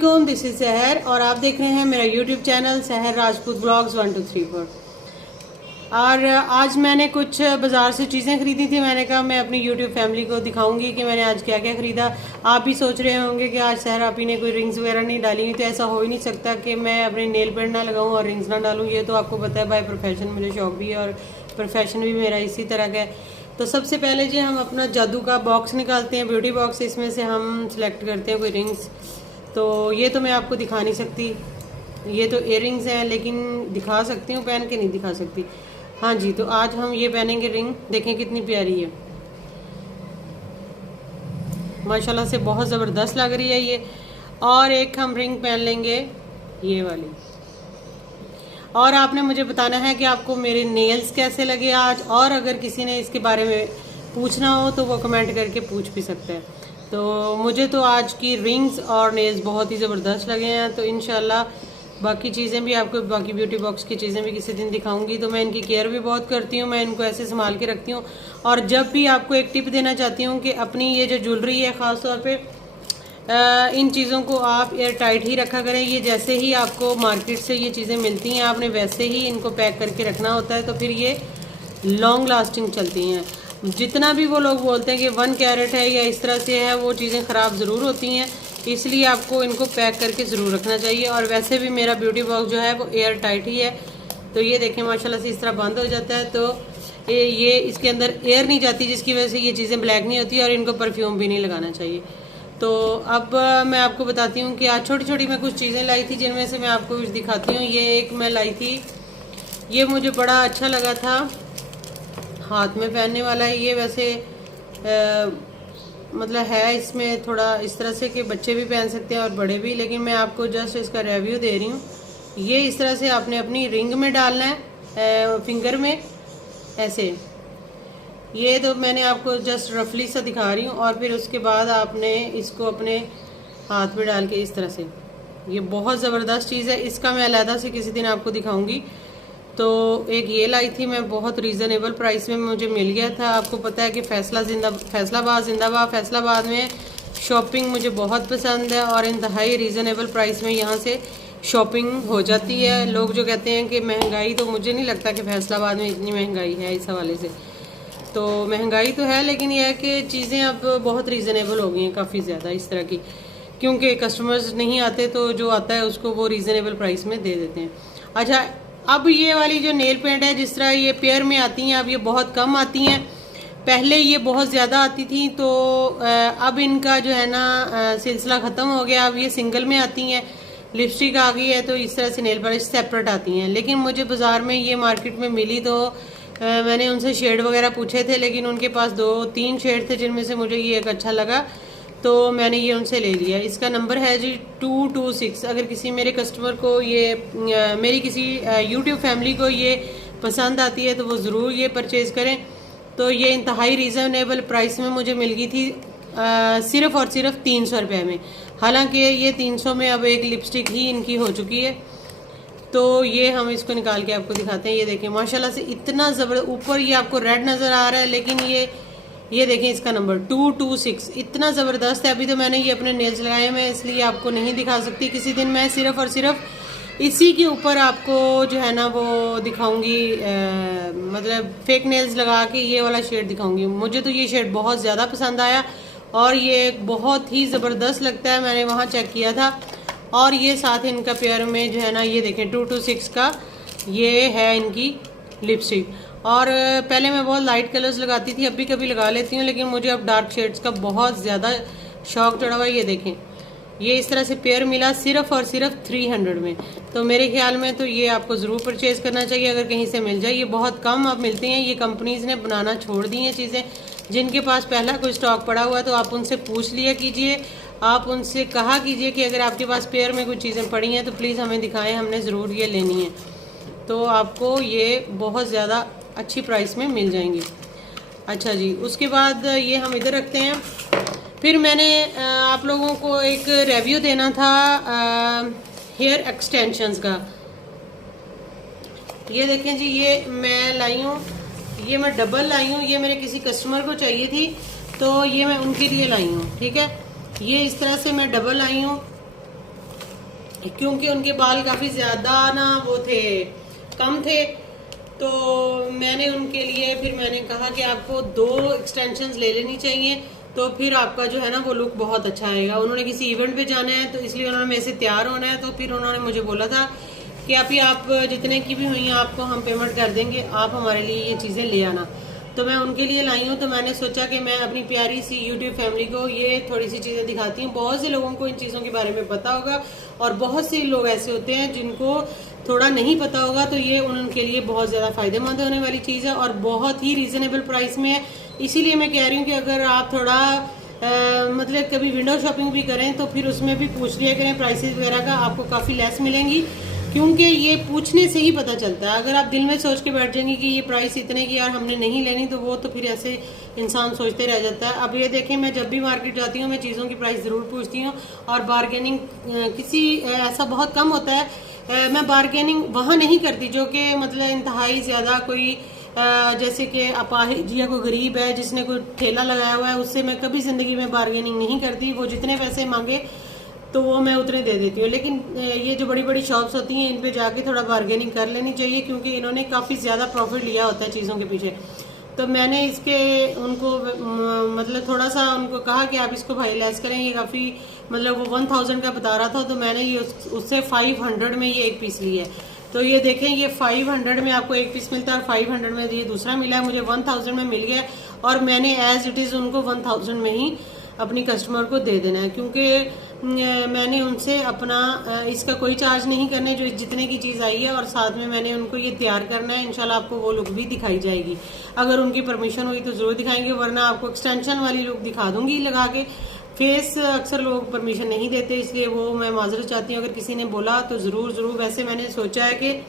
वालेकुम, this is सहर और आप देख रहे हैं मेरा यूट्यूब चैनल सहर राजपूत ब्लॉग्स 1 2 3 4। और आज मैंने कुछ बाज़ार से चीज़ें खरीदी थी। मैंने कहा मैं अपनी यूट्यूब फैमिली को दिखाऊंगी कि मैंने आज क्या क्या ख़रीदा। आप भी सोच रहे होंगे कि आज सहर आपी ने कोई रिंग्स वगैरह नहीं डाली हुई, तो ऐसा हो ही नहीं सकता कि मैं अपने नेल पेंट ना लगाऊं और रिंग्स ना डालूं। ये तो आपको पता है, बाय प्रोफेशन मुझे शौक भी है और प्रोफेशन भी मेरा इसी तरह का है। तो सबसे पहले जो हम अपना जादू का बॉक्स निकालते हैं, ब्यूटी बॉक्स, इसमें से हम सिलेक्ट करते हैं कोई रिंग्स। तो ये तो मैं आपको दिखा नहीं सकती, ये तो इयररिंग्स हैं, लेकिन दिखा सकती हूँ, पहन के नहीं दिखा सकती। हाँ जी, तो आज हम ये पहनेंगे रिंग। देखें कितनी प्यारी है, माशाल्लाह से बहुत ज़बरदस्त लग रही है ये। और एक हम रिंग पहन लेंगे ये वाली। और आपने मुझे बताना है कि आपको मेरे नेल्स कैसे लगे आज, और अगर किसी ने इसके बारे में पूछना हो तो वो कमेंट करके पूछ भी सकते हैं। तो मुझे तो आज की रिंग्स और नेल्स बहुत ही ज़बरदस्त लगे हैं। तो इंशाल्लाह बाकी चीज़ें भी आपको, बाकी ब्यूटी बॉक्स की चीज़ें भी किसी दिन दिखाऊंगी। तो मैं इनकी केयर भी बहुत करती हूँ, मैं इनको ऐसे संभाल के रखती हूँ। और जब भी आपको एक टिप देना चाहती हूँ कि अपनी ये जो ज्वेलरी है ख़ास तौर पे इन चीज़ों को आप एयर टाइट ही रखा करें। ये जैसे ही आपको मार्केट से ये चीज़ें मिलती हैं, आपने वैसे ही इनको पैक करके रखना होता है, तो फिर ये लॉन्ग लास्टिंग चलती हैं। जितना भी वो लोग बोलते हैं कि 1 कैरेट है या इस तरह से है, वो चीज़ें ख़राब ज़रूर होती हैं, इसलिए आपको इनको पैक करके ज़रूर रखना चाहिए। और वैसे भी मेरा ब्यूटी बॉक्स जो है वो एयर टाइट ही है। तो ये देखें माशाल्लाह से इस तरह बंद हो जाता है, तो ये इसके अंदर एयर नहीं जाती, जिसकी वजह से ये चीज़ें ब्लैक नहीं होती और इनको परफ्यूम भी नहीं लगाना चाहिए। तो अब मैं आपको बताती हूँ कि आज छोटी छोटी मैं कुछ चीज़ें लाई थी, जिनमें से मैं आपको कुछ दिखाती हूँ। ये एक मैं लाई थी, ये मुझे बड़ा अच्छा लगा था, हाथ में पहनने वाला है ये। वैसे मतलब है इसमें थोड़ा इस तरह से कि बच्चे भी पहन सकते हैं और बड़े भी, लेकिन मैं आपको जस्ट इसका रिव्यू दे रही हूँ। ये इस तरह से आपने अपनी रिंग में डालना है, फिंगर में ऐसे। ये तो मैंने आपको जस्ट रफली सा दिखा रही हूँ। और फिर उसके बाद आपने इसको अपने हाथ में डाल के इस तरह से, ये बहुत ज़बरदस्त चीज़ है। इसका मैं अलहदा से किसी दिन आपको दिखाऊंगी। तो एक ये लाई थी मैं, बहुत रीज़नेबल प्राइस में मुझे मिल गया था। आपको पता है कि फैसलाबाद जिंदाबाद, फैसलाबाद में शॉपिंग मुझे बहुत पसंद है और इंतहाई रीज़नेबल प्राइस में यहाँ से शॉपिंग हो जाती है। लोग जो कहते हैं कि महंगाई, तो मुझे नहीं लगता कि फैसलाबाद में इतनी महंगाई है इस हवाले से। तो महंगाई तो है, लेकिन यह है कि चीज़ें अब बहुत रीज़नेबल हो गई हैं, काफ़ी ज़्यादा इस तरह की, क्योंकि कस्टमर्स नहीं आते तो जो आता है उसको वो रीज़नेबल प्राइस में दे देते हैं। अच्छा, अब ये वाली जो नेल पेंट है, जिस तरह ये पेयर में आती हैं, अब ये बहुत कम आती हैं। पहले ये बहुत ज़्यादा आती थी, तो अब इनका जो है ना सिलसिला ख़त्म हो गया। अब ये सिंगल में आती हैं, लिपस्टिक आ गई है, तो इस तरह से नेल पॉलिश सेपरेट आती हैं। लेकिन मुझे बाज़ार में ये मार्केट में मिली, तो मैंने उनसे शेड वगैरह पूछे थे, लेकिन उनके पास 2-3 शेड थे, जिनमें से मुझे ये एक अच्छा लगा, तो मैंने ये उनसे ले लिया। इसका नंबर है जी 226। अगर किसी मेरे कस्टमर को ये मेरी किसी यूट्यूब फैमिली को ये पसंद आती है तो वो ज़रूर ये परचेज़ करें। तो ये इंतहाई रीज़नेबल प्राइस में मुझे मिल गई थी, सिर्फ़ और सिर्फ 300 रुपये में। हालांकि ये 300 में अब एक लिपस्टिक ही इनकी हो चुकी है। तो ये हम इसको निकाल के आपको दिखाते हैं। ये देखें माशाल्लाह से इतना ज़बरदस्त, ऊपर ये आपको रेड नज़र आ रहा है, लेकिन ये देखें इसका नंबर 226 इतना ज़बरदस्त है। अभी तो मैंने ये अपने नेल्स लगाए हुए हैं, इसलिए आपको नहीं दिखा सकती। किसी दिन मैं सिर्फ़ और सिर्फ इसी के ऊपर आपको जो है ना वो दिखाऊंगी, मतलब फेक नेल्स लगा के ये वाला शेड दिखाऊंगी। मुझे तो ये शेड बहुत ज़्यादा पसंद आया और ये बहुत ही ज़बरदस्त लगता है, मैंने वहाँ चेक किया था। और ये साथ इनका पेयर में जो है ना, ये देखें 226 का ये है इनकी लिपस्टिक। और पहले मैं बहुत लाइट कलर्स लगाती थी, अब भी कभी लगा लेती हूँ, लेकिन मुझे अब डार्क शेड्स का बहुत ज़्यादा शौक चढ़ा हुआ है। ये देखें, ये इस तरह से पेयर मिला सिर्फ़ और सिर्फ 300 में। तो मेरे ख्याल में तो ये आपको ज़रूर परचेज़ करना चाहिए अगर कहीं से मिल जाए। ये बहुत कम अब मिलते हैं, ये कंपनीज़ ने बनाना छोड़ दी हैं चीज़ें। जिनके पास पहला कोई स्टॉक पड़ा हुआ है तो आप उनसे पूछ लिया कीजिए, आप उनसे कहा कीजिए कि अगर आपके पास पेयर में कुछ चीज़ें पड़ी हैं तो प्लीज़ हमें दिखाएं, हमने ज़रूर ये लेनी है। तो आपको ये बहुत ज़्यादा अच्छी प्राइस में मिल जाएंगी। अच्छा जी, उसके बाद ये हम इधर रखते हैं। फिर मैंने आप लोगों को एक रिव्यू देना था हेयर एक्सटेंशंस का। ये देखें जी, ये मैं लाई हूँ, ये मैं डबल लाई हूँ। ये मेरे किसी कस्टमर को चाहिए थी, तो ये मैं उनके लिए लाई हूँ। ठीक है, ये इस तरह से मैं डबल लाई हूँ। क्योंकि उनके बाल काफ़ी ज़्यादा ना वो थे, कम थे। तो मैंने उनके लिए फिर मैंने कहा कि आपको 2 एक्सटेंशंस ले लेनी चाहिए, तो फिर आपका जो है ना वो लुक बहुत अच्छा आएगा। उन्होंने किसी इवेंट पे जाना है तो इसलिए उन्होंने मेरे से तैयार होना है, तो फिर उन्होंने मुझे बोला था कि अभी आप जितने की भी हुई हैं आपको हम पेमेंट कर देंगे, आप हमारे लिए ये चीज़ें ले आना। तो मैं उनके लिए लाई हूँ। तो मैंने सोचा कि मैं अपनी प्यारी सी यूट्यूब फैमिली को ये थोड़ी सी चीज़ें दिखाती हूँ। बहुत से लोगों को इन चीज़ों के बारे में पता होगा और बहुत से लोग ऐसे होते हैं जिनको थोड़ा नहीं पता होगा, तो ये उनके लिए बहुत ज़्यादा फायदेमंद होने वाली चीज़ है और बहुत ही रीज़नेबल प्राइस में है। इसीलिए मैं कह रही हूँ कि अगर आप थोड़ा मतलब कभी विंडो शॉपिंग भी करें तो फिर उसमें भी पूछ लिया करें प्राइसेस वगैरह का, आपको काफ़ी लेस मिलेंगी। क्योंकि ये पूछने से ही पता चलता है। अगर आप दिल में सोच के बैठ जाएंगे कि ये प्राइस इतने की यार हमने नहीं लेनी, तो वो तो फिर ऐसे इंसान सोचते रह जाता है। अब ये देखें, मैं जब भी मार्केट जाती हूँ मैं चीज़ों की प्राइस ज़रूर पूछती हूँ और बार्गेनिंग किसी ऐसा बहुत कम होता है, मैं बार्गेनिंग वहाँ नहीं करती जो कि मतलब इंतहाई ज़्यादा कोई जैसे कि अपाहिज या कोई गरीब है जिसने कोई ठेला लगाया हुआ है, उससे मैं कभी ज़िंदगी में बार्गेनिंग नहीं करती। वो जितने पैसे मांगे तो वो मैं उतने दे देती हूँ। लेकिन ये जो बड़ी बड़ी शॉप्स होती हैं इन पे जाके थोड़ा बार्गेनिंग कर लेनी चाहिए, क्योंकि इन्होंने काफ़ी ज़्यादा प्रॉफिट लिया होता है चीज़ों के पीछे। तो मैंने इसके उनको मतलब थोड़ा सा उनको कहा कि आप इसको भाई लेस करें, ये काफ़ी मतलब वो 1000 का बता रहा था, तो मैंने ये उससे 500 में ये एक पीस लिया है। तो ये देखें, ये 500 में आपको एक पीस मिलता है और 500 में ये दूसरा मिला है, मुझे 1000 में मिल गया और मैंने एज इट इज़ उनको 1000 में ही अपनी कस्टमर को दे देना है। क्योंकि मैंने उनसे अपना इसका कोई चार्ज नहीं करने, जो जितने की चीज़ आई है, और साथ में मैंने उनको ये तैयार करना है। इंशाल्लाह आपको वो लुक भी दिखाई जाएगी, अगर उनकी परमिशन हुई तो ज़रूर दिखाएंगे, वरना आपको एक्सटेंशन वाली लुक दिखा दूंगी लगा के। फेस अक्सर लोग परमिशन नहीं देते, इसलिए वो मैं माजरत चाहती हूँ। अगर किसी ने बोला तो ज़रूर वैसे मैंने सोचा है कि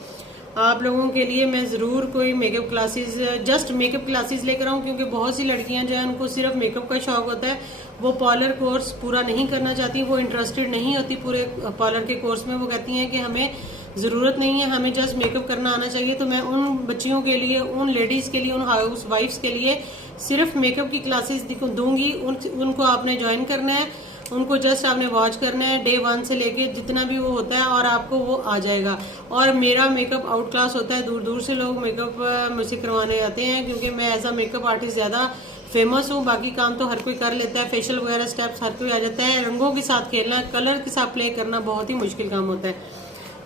आप लोगों के लिए मैं ज़रूर कोई makeup classes, just makeup classes लेकर आऊँ, क्योंकि बहुत सी लड़कियां जो है उनको सिर्फ मेकअप का शौक होता है, वो पार्लर कोर्स पूरा नहीं करना चाहती, वो इंटरेस्टेड नहीं होती पूरे पार्लर के कोर्स में। वो कहती हैं कि हमें ज़रूरत नहीं है, हमें जस्ट मेकअप करना आना चाहिए। तो मैं उन बच्चियों के लिए, उन लेडीज़ के लिए, उन हाउस वाइफ्स के लिए सिर्फ मेकअप की क्लासेस दूंगी। उनको आपने ज्वाइन करना है, उनको जस्ट आपने वॉच करना है डे 1 से लेके जितना भी वो होता है, और आपको वो आ जाएगा। और मेरा मेकअप आउट क्लास होता है, दूर दूर से लोग मेकअप मुझसे करवाने आते हैं, क्योंकि मैं एज अ मेकअप आर्टिस्ट ज़्यादा फेमस हूँ। बाकी काम तो हर कोई कर लेता है, फेशियल वगैरह स्टेप्स हर कोई आ जाता है। रंगों के साथ खेलना, कलर के साथ प्ले करना बहुत ही मुश्किल काम होता है।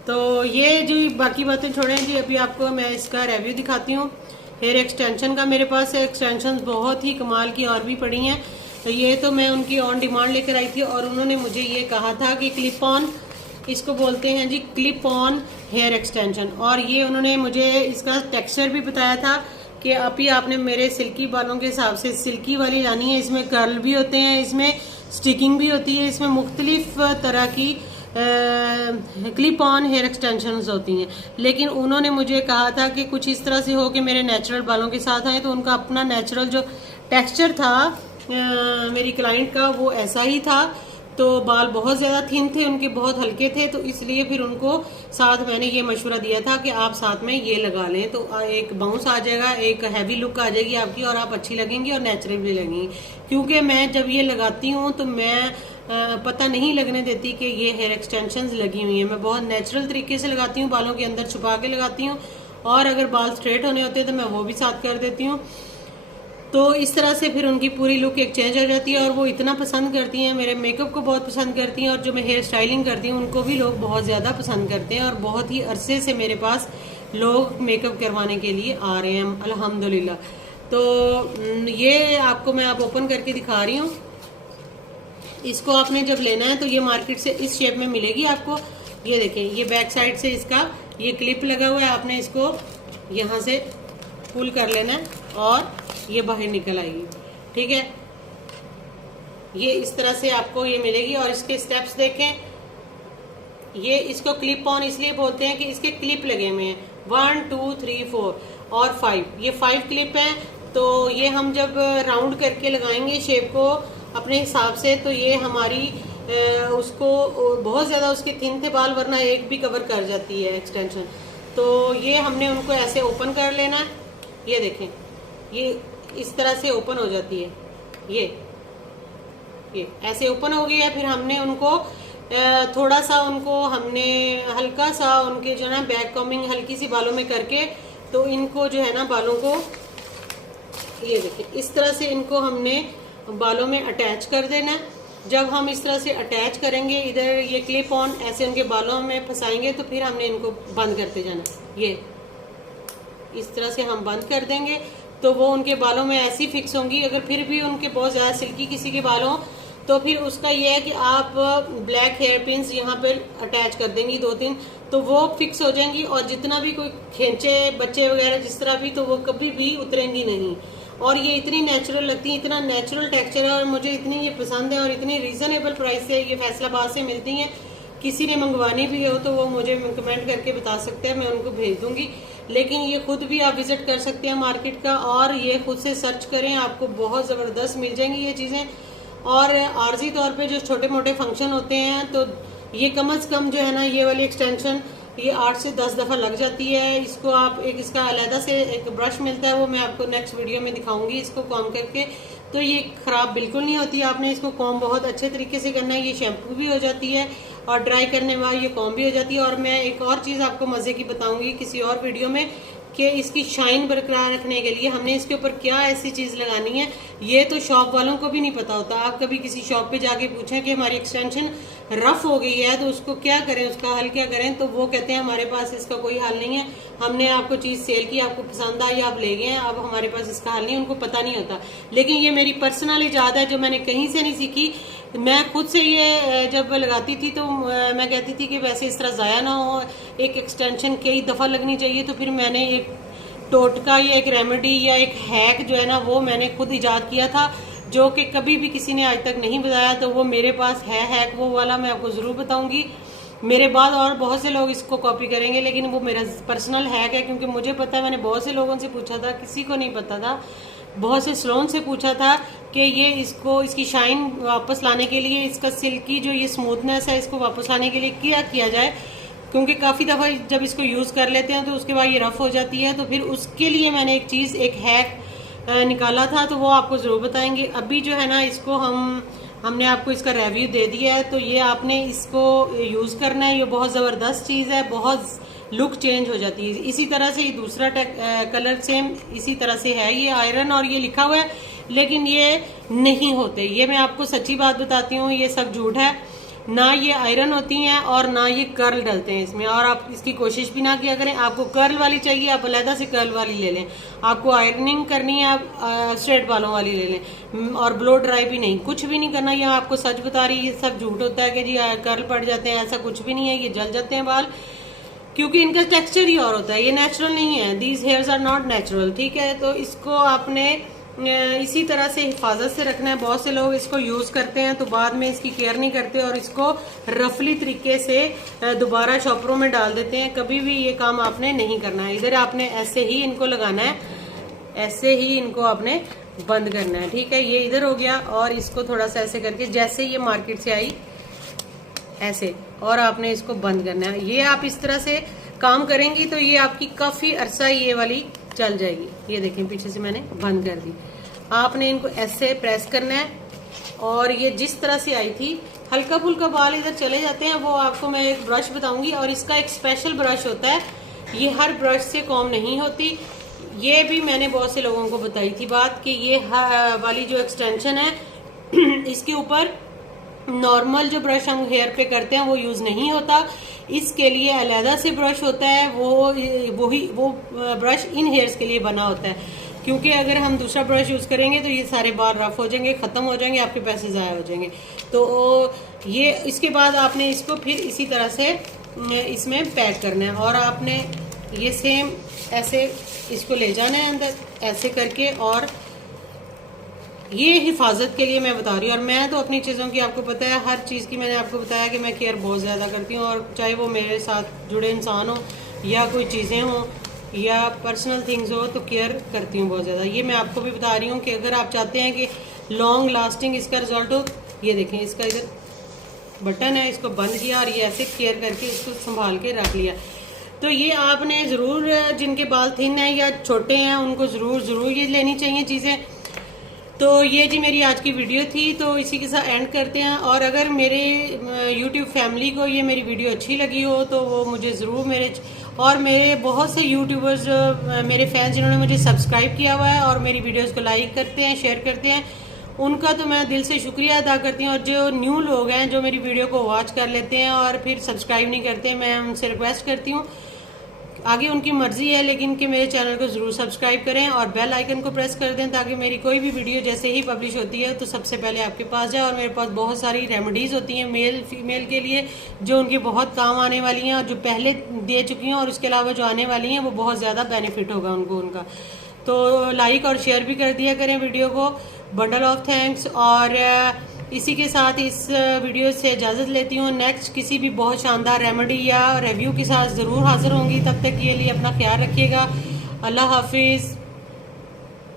तो ये जो बाकी बातें छोड़ें जी, अभी आपको मैं इसका रिव्यू दिखाती हूँ हेयर एक्सटेंशन का। मेरे पास एक्सटेंशन बहुत ही कमाल की और भी पड़ी हैं। तो ये तो मैं उनकी ऑन डिमांड लेकर आई थी, और उन्होंने मुझे ये कहा था कि क्लिप ऑन, इसको बोलते हैं जी क्लिप ऑन हेयर एक्सटेंशन। और ये उन्होंने मुझे इसका टेक्सचर भी बताया था कि अभी आपने मेरे सिल्की बालों के हिसाब से सिल्की वाली लानी है। इसमें कर्ल भी होते हैं, इसमें स्टिकिंग भी होती है, इसमें मुख्तलिफ तरह की क्लिप ऑन हेयर एक्सटेंशंस होती हैं। लेकिन उन्होंने मुझे कहा था कि कुछ इस तरह से हो कि मेरे नेचुरल बालों के साथ आए। तो उनका अपना नेचुरल जो टेक्सचर था मेरी क्लाइंट का, वो ऐसा ही था। तो बाल बहुत ज़्यादा थिन थे उनके, बहुत हल्के थे, तो इसलिए फिर उनको साथ मैंने ये मशवरा दिया था कि आप साथ में ये लगा लें, तो एक बाउंस आ जाएगा, एक हैवी लुक आ जाएगी आपकी, और आप अच्छी लगेंगी और नेचुरल भी लगेंगी। क्योंकि मैं जब ये लगाती हूँ तो मैं पता नहीं लगने देती कि ये हेयर एक्सटेंशंस लगी हुई हैं। मैं बहुत नेचुरल तरीके से लगाती हूँ, बालों के अंदर छुपा के लगाती हूँ, और अगर बाल स्ट्रेट होने होते हैं तो मैं वो भी साथ कर देती हूँ। तो इस तरह से फिर उनकी पूरी लुक एक चेंज हो जाती है, और वो इतना पसंद करती हैं, मेरे मेकअप को बहुत पसंद करती हैं, और जो मैं हेयर स्टाइलिंग करती हूँ उनको भी लोग बहुत ज़्यादा पसंद करते हैं। और बहुत ही अरसे से मेरे पास लोग मेकअप करवाने के लिए आ रहे हैं अल्हम्दुलिल्लाह। तो ये आपको मैं आप ओपन करके दिखा रही हूँ। इसको आपने जब लेना है तो ये मार्केट से इस शेप में मिलेगी आपको। ये देखें, ये बैक साइड से इसका ये क्लिप लगा हुआ है, आपने इसको यहाँ से पुल कर लेना है और ये बाहर निकल आएगी। ठीक है, ये इस तरह से आपको ये मिलेगी। और इसके स्टेप्स देखें, ये इसको क्लिप ऑन इसलिए बोलते हैं कि इसके क्लिप लगे हुए हैं 1 2 3 4 और 5, ये 5 क्लिप हैं। तो ये हम जब राउंड करके लगाएंगे शेप को अपने हिसाब से, तो ये हमारी उसको बहुत ज़्यादा उसके थिन थे बाल, वरना एक भी कवर कर जाती है एक्सटेंशन। तो ये हमने उनको ऐसे ओपन कर लेना है। ये देखें, ये इस तरह से ओपन हो जाती है, ये ऐसे ओपन हो गई है। फिर हमने उनको थोड़ा सा उनको हमने हल्का सा उनके जो है ना बैक कॉम्बिंग हल्की सी बालों में करके, तो इनको जो है ना बालों को ये देखिए इस तरह से इनको हमने बालों में अटैच कर देना। जब हम इस तरह से अटैच करेंगे, इधर ये क्लिप ऑन ऐसे उनके बालों में फंसाएंगे, तो फिर हमने इनको बंद करते जाना। ये इस तरह से हम बंद कर देंगे तो वो उनके बालों में ऐसी फिक्स होंगी। अगर फिर भी उनके बहुत ज़्यादा सिल्की किसी के बाल हों तो फिर उसका ये है कि आप ब्लैक हेयर पिन्स यहाँ पर अटैच कर देंगी 2-3, तो वो फिक्स हो जाएंगी। और जितना भी कोई खींचे बच्चे वगैरह जिस तरह भी, तो वो कभी भी उतरेंगी नहीं। और ये इतनी नेचुरल लगती है, इतना नेचुरल टेक्सचर है, और मुझे इतनी ये पसंद है। और इतनी रीजनेबल प्राइस से ये फैसलाबाद से मिलती हैं। किसी ने मंगवानी भी हो तो वो मुझे कमेंट करके बता सकते हैं, मैं उनको भेज दूंगी। लेकिन ये खुद भी आप विजिट कर सकते हैं मार्केट का, और ये खुद से सर्च करें, आपको बहुत ज़बरदस्त मिल जाएंगी ये चीज़ें। और आर्जी तौर पे जो छोटे मोटे फंक्शन होते हैं, तो ये कम से कम जो है ना ये वाली एक्सटेंशन ये 8 से 10 दफ़ा लग जाती है। इसको आप एक इसका अलहदा से एक ब्रश मिलता है, वो मैं आपको नेक्स्ट वीडियो में दिखाऊंगी इसको कॉम करके। तो ये ख़राब बिल्कुल नहीं होती। आपने इसको कॉम बहुत अच्छे तरीके से करना है। ये शैम्पू भी हो जाती है और ड्राई करने वाली ये कॉम भी हो जाती है। और मैं एक और चीज़ आपको मज़े की बताऊंगी किसी और वीडियो में, कि इसकी शाइन बरकरार रखने के लिए हमने इसके ऊपर क्या ऐसी चीज़ लगानी है, ये तो शॉप वालों को भी नहीं पता होता। आप कभी किसी शॉप पे जाके पूछें कि हमारी एक्सटेंशन रफ हो गई है तो उसको क्या करें, उसका हल क्या करें, तो वो कहते हैं हमारे पास इसका कोई हल नहीं है। हमने आपको चीज़ सेल की, आपको पसंद आई, आप ले गए, अब हमारे पास इसका हल नहीं। उनको पता नहीं होता। लेकिन ये मेरी पर्सनल इजाद है जो मैंने कहीं से नहीं सीखी। मैं खुद से ये जब लगाती थी तो मैं कहती थी कि वैसे इस तरह ज़ाया ना हो, एक एक्सटेंशन कई दफ़ा लगनी चाहिए। तो फिर मैंने एक टोटका या एक रेमेडी या एक हैक जो है ना वो मैंने खुद इजाद किया था, जो कि कभी भी किसी ने आज तक नहीं बताया। तो वो मेरे पास है हैक, वो वाला मैं आपको ज़रूर बताऊंगी। मेरे बाद और बहुत से लोग इसको कॉपी करेंगे, लेकिन वो मेरा पर्सनल हैक है, क्योंकि मुझे पता है। मैंने बहुत से लोगों से पूछा था, किसी को नहीं पता था। बहुत से सलोन से पूछा था कि ये इसकी शाइन वापस लाने के लिए, इसका सिल्की जो ये स्मूथनेस है, इसको वापस लाने के लिए क्या किया जाए। क्योंकि काफ़ी दफ़ा जब इसको यूज़ कर लेते हैं तो उसके बाद ये रफ़ हो जाती है। तो फिर उसके लिए मैंने एक चीज़, एक हैक निकाला था, तो वो आपको ज़रूर बताएंगे। अभी जो है ना इसको हमने आपको इसका रिव्यू दे दिया है, तो ये आपने इसको यूज़ करना है। ये बहुत ज़बरदस्त चीज़ है, बहुत लुक चेंज हो जाती है। इसी तरह से ये दूसरा कलर सेम इसी तरह से है, ये आयरन और ये लिखा हुआ है, लेकिन ये नहीं होते। ये मैं आपको सच्ची बात बताती हूँ, ये सब झूठ है। ना ये आयरन होती हैं और ना ये कर्ल डलते हैं इसमें। और आप इसकी कोशिश भी ना किया करें। आपको कर्ल वाली चाहिए, आप अलहदा से कर्ल वाली ले लें। आपको आयरनिंग करनी है, आप स्ट्रेट बालों वाली ले लें। और ब्लो ड्राई भी नहीं, कुछ भी नहीं करना। ये आपको सच बता रही है, ये सब झूठ होता है कि जी कर्ल पड़ जाते हैं, ऐसा कुछ भी नहीं है। ये जल जाते हैं बाल, क्योंकि इनका टेक्सचर ही और होता है, ये नेचुरल नहीं है। These hairs are not natural, ठीक है। तो इसको आपने इसी तरह से हिफाजत से रखना है। बहुत से लोग इसको यूज़ करते हैं तो बाद में इसकी केयर नहीं करते और इसको रफली तरीके से दोबारा शॉपरों में डाल देते हैं। कभी भी ये काम आपने नहीं करना है। इधर आपने ऐसे ही इनको लगाना है, ऐसे ही इनको आपने बंद करना है, ठीक है। ये इधर हो गया, और इसको थोड़ा सा ऐसे करके, जैसे ये मार्केट से आई ऐसे, और आपने इसको बंद करना है। ये आप इस तरह से काम करेंगी तो ये आपकी काफ़ी अरसा ये वाली चल जाएगी। ये देखें पीछे से मैंने बंद कर दी। आपने इनको ऐसे प्रेस करना है, और ये जिस तरह से आई थी, हल्का फुल्का बाल इधर चले जाते हैं, वो आपको मैं एक ब्रश बताऊंगी। और इसका एक स्पेशल ब्रश होता है, ये हर ब्रश से कॉम नहीं होती। ये भी मैंने बहुत से लोगों को बताई थी बात कि ये वाली जो एक्सटेंशन है इसके ऊपर नॉर्मल जो ब्रश हम हेयर पे करते हैं वो यूज नहीं होता। इसके लिए अलहदा से ब्रश होता है, वो ब्रश इन हेयर्स के लिए बना होता है। क्योंकि अगर हम दूसरा ब्रश यूज करेंगे तो ये सारे बाल रफ हो जाएंगे, खत्म हो जाएंगे, आपके पैसे ज़ाया हो जाएंगे। तो ये इसके बाद आपने इसको फिर इसी तरह से इसमें पैक करना है, और आपने ये सेम ऐसे इसको ले जाना है अंदर ऐसे करके। और ये हिफाजत के लिए मैं बता रही हूँ। और मैं तो अपनी चीज़ों की, आपको पता है, हर चीज़ की मैंने आपको बताया कि मैं केयर बहुत ज़्यादा करती हूँ। और चाहे वो मेरे साथ जुड़े इंसान हो या कोई चीज़ें हों या पर्सनल थिंग्स हो, तो केयर करती हूँ बहुत ज़्यादा। ये मैं आपको भी बता रही हूँ कि अगर आप चाहते हैं कि लॉन्ग लास्टिंग इसका रिजल्ट हो, ये देखें इसका इधर बटन है, इसको बंद किया और ये ऐसे केयर करके इसको संभाल के रख लिया। तो ये आपने ज़रूर, जिनके बाल थिन है या छोटे हैं, उनको ज़रूर ये लेनी चाहिए चीज़ें। तो तो ये जी मेरी आज की वीडियो थी, तो इसी के साथ एंड करते हैं। और अगर मेरे YouTube फैमिली को ये मेरी वीडियो अच्छी लगी हो तो वो मुझे ज़रूर मेरे बहुत से यूट्यूबर्स मेरे फैंस जिन्होंने मुझे सब्सक्राइब किया हुआ है और मेरी वीडियोस को लाइक करते हैं, शेयर करते हैं, उनका तो मैं दिल से शुक्रिया अदा करती हूँ। और जो न्यू लोग हैं जो मेरी वीडियो को वॉच कर लेते हैं और फिर सब्सक्राइब नहीं करते, मैं उनसे रिक्वेस्ट करती हूँ, आगे उनकी मर्जी है लेकिन कि मेरे चैनल को ज़रूर सब्सक्राइब करें और बेल आइकन को प्रेस कर दें ताकि मेरी कोई भी वीडियो जैसे ही पब्लिश होती है तो सबसे पहले आपके पास जाए। और मेरे पास बहुत सारी रेमेडीज़ होती हैं मेल फीमेल के लिए जो उनके बहुत काम आने वाली हैं और जो पहले दे चुकी हैं, और उसके अलावा जो आने वाली हैं वो बहुत ज़्यादा बेनिफिट होगा उनको उनका। तो लाइक और शेयर भी कर दिया करें वीडियो को। Bundle of thanks. और इसी के साथ इस वीडियो से इजाज़त लेती हूँ। नेक्स्ट किसी भी बहुत शानदार रेमेडी या रिव्यू के साथ ज़रूर हाज़िर होंगी। तब तक के लिए अपना ख्याल रखिएगा। अल्लाह हाफिज़।